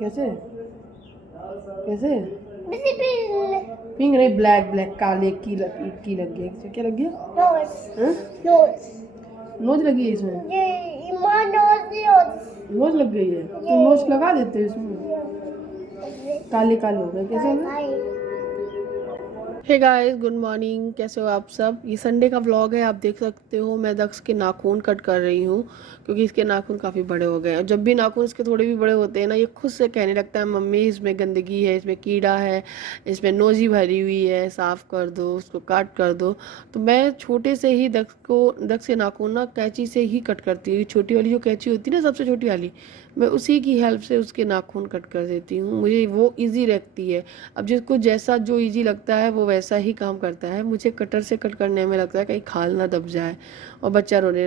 कैसे कैसे पिंक नहीं, ब्लैक ब्लैक काले की लग गई। क्या लग गया? नोज लगी है इसमें। नोज लग गई है तो नोज लगा देते हैं इसमें। काले काले हो गए कैसे हमें? Hey guys, good morning. कैसे हो आप सब? ये संडे का व्लॉग है, आप देख सकते हो। मैं दक्ष के नाखून कट कर रही हूँ क्योंकि इसके नाखून काफ़ी बड़े हो गए हैं। और जब भी नाखून इसके थोड़े भी बड़े होते हैं ना, ये खुद से कहने लगता है मम्मी इसमें गंदगी है, इसमें कीड़ा है, इसमें नोजी भरी हुई है, साफ़ कर दो, उसको काट कर दो। तो मैं छोटे से ही दक्ष के नाखून ना कैंची से ही कट करती हूँ। छोटी वाली जो कैंची होती है ना, सबसे छोटी वाली, मैं उसी की हेल्प से उसके नाखून कट कर देती हूँ। मुझे वो ईजी लगती है। अब जिसको जैसा जो इजी लगता है वो वैसा ही काम करता है। मुझे कटर से कट करने में लगता है कहीं खाल ना दब जाए और बच्चा रोने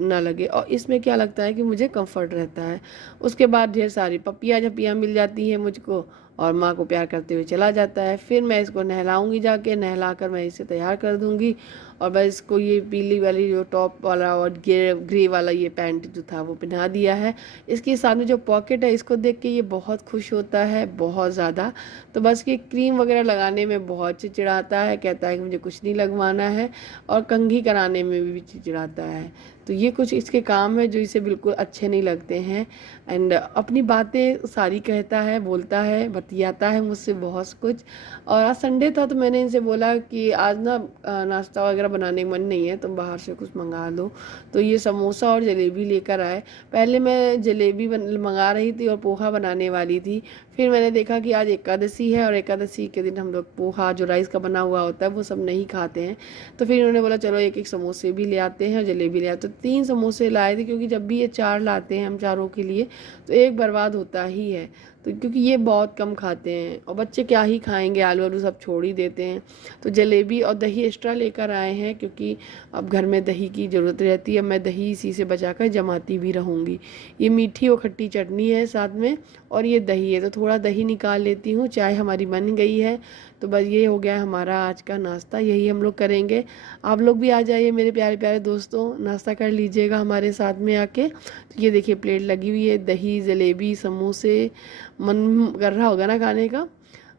ना लगे, और इसमें क्या लगता है कि मुझे कंफर्ट रहता है। उसके बाद ढेर सारी पपियाँ झपियाँ मिल जाती हैं मुझको, और माँ को प्यार करते हुए चला जाता है। फिर मैं इसको नहलाऊंगी, जाके नहला कर मैं इसे तैयार कर दूंगी। और बस इसको ये पीली वाली जो टॉप वाला और ग्रे वाला ये पैंट जो था वो पहना दिया है। इसके सामने जो पॉकेट है, इसको देख के ये बहुत खुश होता है, बहुत ज़्यादा। तो बस ये क्रीम वगैरह लगाने में बहुत चिड़चिड़ाता है, कहता है कि मुझे कुछ नहीं लगवाना है, और कंघी कराने में भी चिड़चिड़ाता है। तो ये कुछ इसके काम है जो इसे बिल्कुल अच्छे नहीं लगते हैं। एंड अपनी बातें सारी कहता है, बोलता है, बतियाता है मुझसे बहुत कुछ। और आज संडे था तो मैंने इनसे बोला कि आज ना नाश्ता वगैरह बनाने का मन नहीं है, तुम बाहर से कुछ मंगा लो। तो ये समोसा और जलेबी लेकर आए। पहले मैं जलेबी मंगा रही थी और पोहा बनाने वाली थी। फिर मैंने देखा कि आज एकादशी है और एकादशी के दिन हम लोग पोहा जो राइस का बना हुआ होता है वो सब नहीं खाते हैं। तो फिर इन्होंने बोला चलो एक एक समोसे भी ले आते हैं और जलेबी ले आते हैं। तो 3 समोसे लाए थे, क्योंकि जब भी ये 4 लाते हैं हम चारों के लिए तो एक बर्बाद होता ही है। तो क्योंकि ये बहुत कम खाते हैं और बच्चे क्या ही खाएंगे, आलू आलू सब छोड़ ही देते हैं। तो जलेबी और दही एक्स्ट्रा लेकर आए हैं, क्योंकि अब घर में दही की ज़रूरत रहती है। मैं दही इसी से बचाकर जमाती भी रहूँगी। ये मीठी और खट्टी चटनी है साथ में, और ये दही है तो थोड़ा दही निकाल लेती हूँ। चाय हमारी बन गई है। तो बस ये हो गया हमारा आज का नाश्ता, यही हम लोग करेंगे। आप लोग भी आ जाइए मेरे प्यारे प्यारे दोस्तों, नाश्ता कर लीजिएगा हमारे साथ में आके। तो ये देखिए प्लेट लगी हुई है, दही, जलेबी, समोसे। मन कर रहा होगा ना खाने का?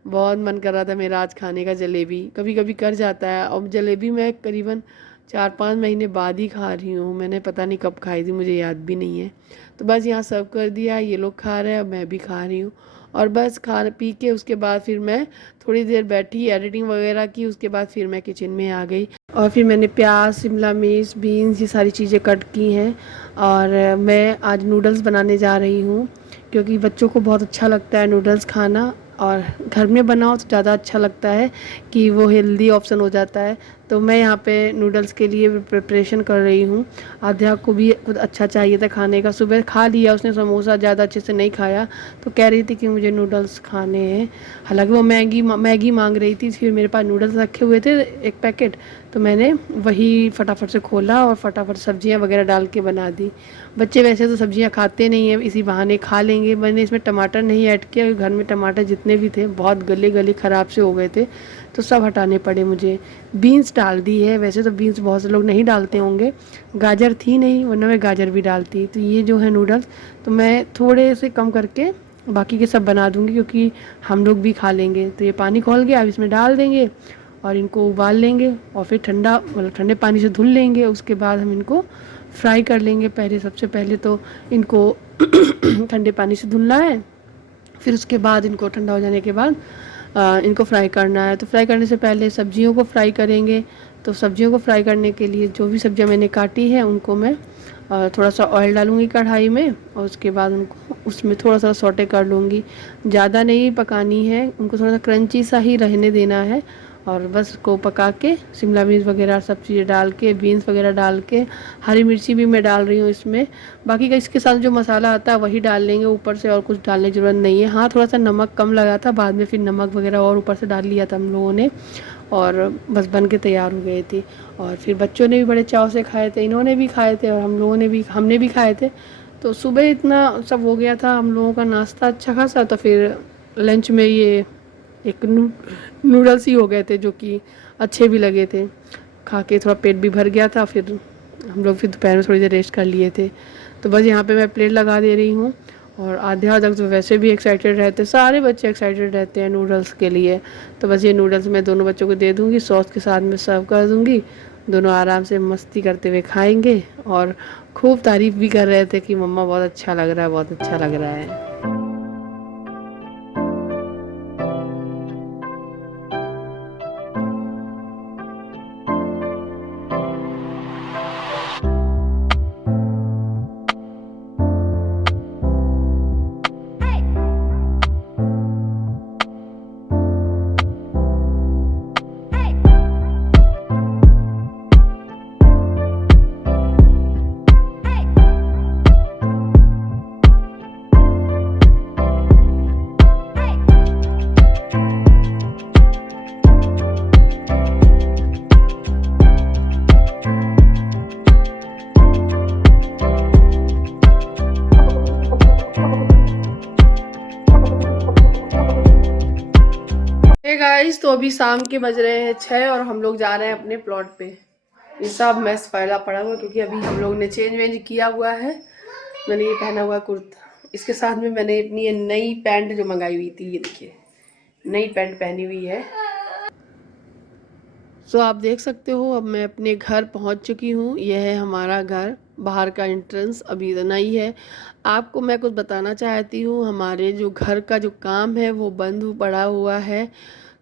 बहुत मन कर रहा था मेरा आज खाने का जलेबी। कभी कभी कर जाता है। और जलेबी मैं करीबन 4-5 महीने बाद ही खा रही हूँ। मैंने पता नहीं कब खाई थी, मुझे याद भी नहीं है। तो बस यहाँ सर्व कर दिया, ये लोग खा रहे हैं, अब मैं भी खा रही हूँ। और बस खा पी के उसके बाद फिर मैं थोड़ी देर बैठी, एडिटिंग वगैरह की। उसके बाद फिर मैं किचन में आ गई और फिर मैंने प्याज, शिमला मिर्च, बीन्स, ये सारी चीज़ें कट की हैं। और मैं आज नूडल्स बनाने जा रही हूँ, क्योंकि बच्चों को बहुत अच्छा लगता है नूडल्स खाना। और घर में बनाओ तो ज़्यादा अच्छा लगता है कि वो हेल्दी ऑप्शन हो जाता है। तो मैं यहाँ पे नूडल्स के लिए प्रिपरेशन कर रही हूँ। आध्या को भी कुछ अच्छा चाहिए था खाने का, सुबह खा लिया उसने समोसा, ज़्यादा अच्छे से नहीं खाया। तो कह रही थी कि मुझे नूडल्स खाने हैं। हालांकि वो मैगी मांग रही थी। फिर मेरे पास नूडल्स रखे हुए थे 1 पैकेट, तो मैंने वही फटाफट से खोला और फटाफट सब्जियां वगैरह डाल के बना दी। बच्चे वैसे तो सब्जियां खाते नहीं हैं, इसी बहाने खा लेंगे। मैंने इसमें टमाटर नहीं ऐड किया, घर में टमाटर जितने भी थे बहुत गले गले ख़राब से हो गए थे, तो सब हटाने पड़े मुझे। बीन्स डाल दी है, वैसे तो बीन्स बहुत से लोग नहीं डालते होंगे। गाजर थी नहीं, वरना मैं गाजर भी डालती। तो ये जो है नूडल्स, तो मैं थोड़े से कम करके बाकी के सब बना दूँगी, क्योंकि हम लोग भी खा लेंगे। तो ये पानी खौल गया, अब इसमें डाल देंगे और इनको उबाल लेंगे, और फिर ठंडा मतलब ठंडे पानी से धुल लेंगे। उसके बाद हम इनको फ्राई कर लेंगे। सबसे पहले तो इनको ठंडे पानी से धुलना है, फिर उसके बाद इनको ठंडा हो जाने के बाद इनको फ्राई करना है। तो फ्राई करने से पहले सब्जियों को फ्राई करेंगे। तो सब्जियों को फ्राई करने के लिए जो भी सब्जियां मैंने काटी है उनको मैं थोड़ा सा ऑयल डालूंगी कढ़ाई में, और उसके बाद उनको उसमें थोड़ा सा सौटे कर लूँगी। ज़्यादा नहीं पकानी है, उनको थोड़ा सा क्रंची सा ही रहने देना है। और बस उसको पका के शिमला मिर्च वगैरह सब चीज़ें डाल के, बीन्स वगैरह डाल के, हरी मिर्ची भी मैं डाल रही हूँ इसमें। बाकी का इसके साथ जो मसाला आता है वही डाल लेंगे ऊपर से, और कुछ डालने की ज़रूरत नहीं है। हाँ, थोड़ा सा नमक कम लगा था, बाद में फिर नमक वगैरह और ऊपर से डाल लिया था हम लोगों ने, और बस बन के तैयार हो गई थी। और फिर बच्चों ने भी बड़े चाव से खाए थे, इन्होंने भी खाए थे, और हमने भी खाए थे। तो सुबह इतना सब हो गया था हम लोगों का नाश्ता अच्छा खासा। तो फिर लंच में ये एक नूडल्स ही हो गए थे, जो कि अच्छे भी लगे थे। खा के थोड़ा पेट भी भर गया था। फिर हम लोग फिर दोपहर में थोड़ी देर रेस्ट कर लिए थे। तो बस यहाँ पे मैं प्लेट लगा दे रही हूँ, और आध्या तक तो वैसे भी एक्साइटेड रहते, सारे बच्चे एक्साइटेड रहते हैं नूडल्स के लिए। तो बस ये नूडल्स मैं दोनों बच्चों को दे दूँगी, सॉस के साथ में सर्व कर दूँगी। दोनों आराम से मस्ती करते हुए खाएंगे और खूब तारीफ़ भी कर रहे थे कि मम्मा बहुत अच्छा लग रहा है, बहुत अच्छा लग रहा है। हे गाइस, तो अभी शाम के बज रहे हैं 6 और हम लोग जा रहे हैं अपने प्लॉट पे। ये सब मैस फैला पड़ा हुआ क्योंकि अभी हम लोग ने चेंज वेंज किया हुआ है। मैंने ये पहना हुआ कुर्ता, इसके साथ में मैंने अपनी ये नई पैंट जो मंगाई हुई थी, ये देखिए नई पैंट पहनी हुई है। सो आप देख सकते हो अब मैं अपने घर पहुंच चुकी हूँ। यह है हमारा घर, बाहर का एंट्रेंस अभी इतना ही है। आपको मैं कुछ बताना चाहती हूँ, हमारे जो घर का जो काम है वो बंद पड़ा हुआ है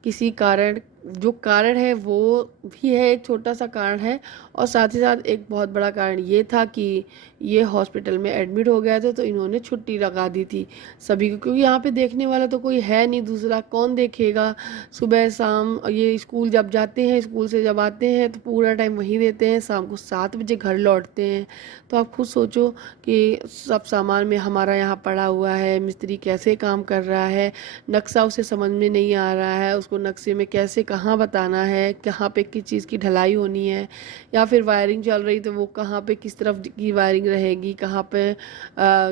किसी कारण। जो कारण है वो भी है, एक छोटा सा कारण है, और साथ ही साथ एक बहुत बड़ा कारण ये था कि ये हॉस्पिटल में एडमिट हो गया था तो इन्होंने छुट्टी लगा दी थी सभी को, क्योंकि यहाँ पे देखने वाला तो कोई है नहीं, दूसरा कौन देखेगा। सुबह शाम ये स्कूल जब जाते हैं, स्कूल से जब आते हैं तो पूरा टाइम वहीं देते हैं, शाम को 7 बजे घर लौटते हैं। तो आप खुद सोचो कि सब सामान में हमारा यहाँ पड़ा हुआ है, मिस्त्री कैसे काम कर रहा है, नक्शा उसे समझ में नहीं आ रहा है, उसको नक्शे में कैसे कहाँ बताना है, कहाँ पे किस चीज़ की ढलाई होनी है, या फिर वायरिंग चल रही तो वो कहाँ पे किस तरफ की वायरिंग रहेगी, कहाँ पे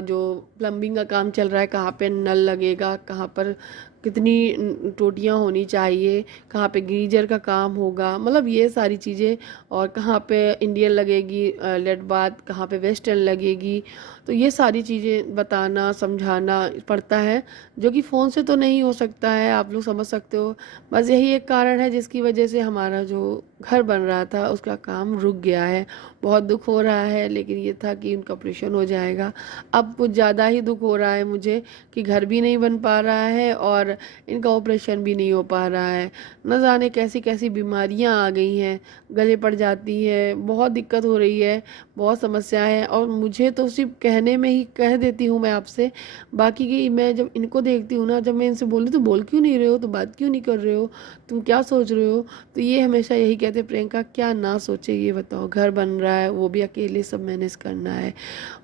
जो प्लम्बिंग का काम चल रहा है कहाँ पे नल लगेगा, कहाँ पर कितनी टोटियाँ होनी चाहिए, कहाँ पे गीजर का काम होगा, मतलब ये सारी चीज़ें, और कहाँ पे इंडियन लगेगी लेड बाथ, कहाँ पे वेस्टर्न लगेगी। तो ये सारी चीज़ें बताना समझाना पड़ता है, जो कि फ़ोन से तो नहीं हो सकता है, आप लोग समझ सकते हो। बस यही एक कारण है जिसकी वजह से हमारा जो घर बन रहा था उसका काम रुक गया है। बहुत दुख हो रहा है, लेकिन ये था कि उनका ऑपरेशन हो जाएगा। अब कुछ ज़्यादा ही दुख हो रहा है मुझे कि घर भी नहीं बन पा रहा है और इनका ऑपरेशन भी नहीं हो पा रहा है। न जाने कैसी कैसी बीमारियां आ गई हैं, गले पड़ जाती है, बहुत दिक्कत हो रही है, बहुत समस्याएं हैं। और मुझे तो सिर्फ कहने में ही कह देती हूँ मैं आपसे, बाकी की मैं जब इनको देखती हूँ ना, जब मैं इनसे बोली तो बोल क्यों नहीं रहे हो, तो बात क्यों नहीं कर रहे हो, तुम क्या सोच रहे हो, तो ये हमेशा यही कहते, प्रियंका क्या ना सोचे ये बताओ, घर बन रहा है वो भी अकेले सब मैनेज करना है,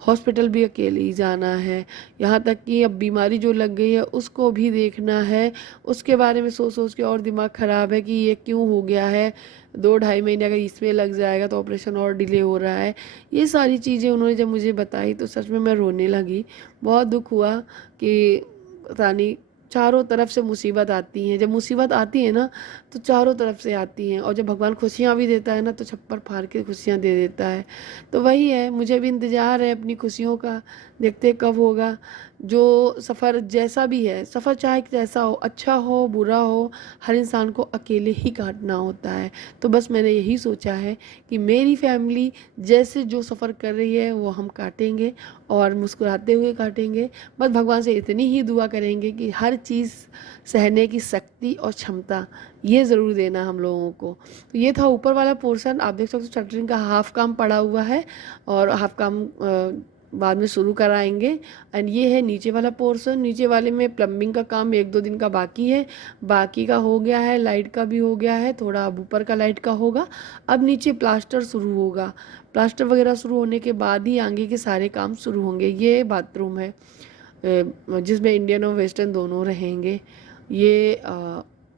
हॉस्पिटल भी अकेले ही जाना है, यहाँ तक कि अब बीमारी जो लग गई है उसको भी देखना है, उसके बारे में सोच सोच के और दिमाग ख़राब है कि ये क्यों हो गया है, 2-2.5 महीने अगर इसमें लग जाएगा तो ऑपरेशन और डिले हो रहा है। ये सारी चीज़ें उन्होंने जब मुझे बताई तो सच में मैं रोने लगी। बहुत दुख हुआ कि पता नहीं, चारों तरफ से मुसीबत आती हैं, जब मुसीबत आती है ना तो चारों तरफ से आती हैं, और जब भगवान खुशियाँ भी देता है ना तो छप्पर फाड़ के खुशियाँ दे देता है। तो वही है, मुझे भी इंतज़ार है अपनी खुशियों का, देखते कब होगा। जो सफ़र जैसा भी है, सफ़र चाहे कैसा हो, अच्छा हो बुरा हो, हर इंसान को अकेले ही काटना होता है। तो बस मैंने यही सोचा है कि मेरी फैमिली जैसे जो सफ़र कर रही है वो हम काटेंगे और मुस्कुराते हुए काटेंगे। बस भगवान से इतनी ही दुआ करेंगे कि हर चीज़ सहने की शक्ति और क्षमता ये ज़रूर देना हम लोगों को। तो ये था ऊपर वाला पोर्शन, आप देख सकते हो शटरिंग का हाफ काम पड़ा हुआ है और हाफ काम बाद में शुरू कराएंगे। एंड ये है नीचे वाला पोर्शन, नीचे वाले में प्लम्बिंग का काम 1-2 दिन का बाकी है, बाकी का हो गया है, लाइट का भी हो गया है, थोड़ा अब ऊपर का लाइट का होगा। अब नीचे प्लास्टर शुरू होगा, प्लास्टर वगैरह शुरू होने के बाद ही आगे के सारे काम शुरू होंगे। ये बाथरूम है जिसमें इंडियन और वेस्टर्न दोनों रहेंगे। ये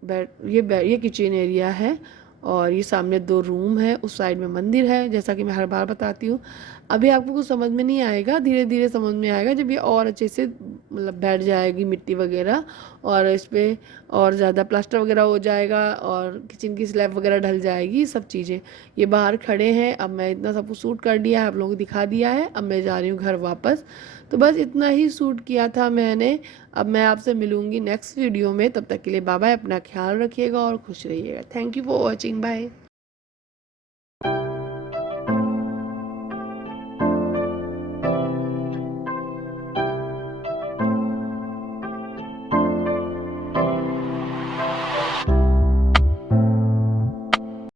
ये किचन एरिया है, और ये सामने 2 रूम है, उस साइड में मंदिर है, जैसा कि मैं हर बार बताती हूँ। अभी आपको कुछ समझ में नहीं आएगा, धीरे धीरे समझ में आएगा जब ये और अच्छे से मतलब बैठ जाएगी मिट्टी वगैरह, और इस पर और ज़्यादा प्लास्टर वगैरह हो जाएगा और किचन की स्लैब वगैरह ढल जाएगी, सब चीज़ें। ये बाहर खड़े हैं, अब मैं इतना सब कुछ शूट कर दिया है, आप लोगों को दिखा दिया है, अब मैं जा रही हूँ घर वापस। तो बस इतना ही शूट किया था मैंने। अब मैं आपसे मिलूँगी नेक्स्ट वीडियो में, तब तक के लिए बाय बाय, अपना ख्याल रखिएगा और खुश रहिएगा। Thank you for watching, bye.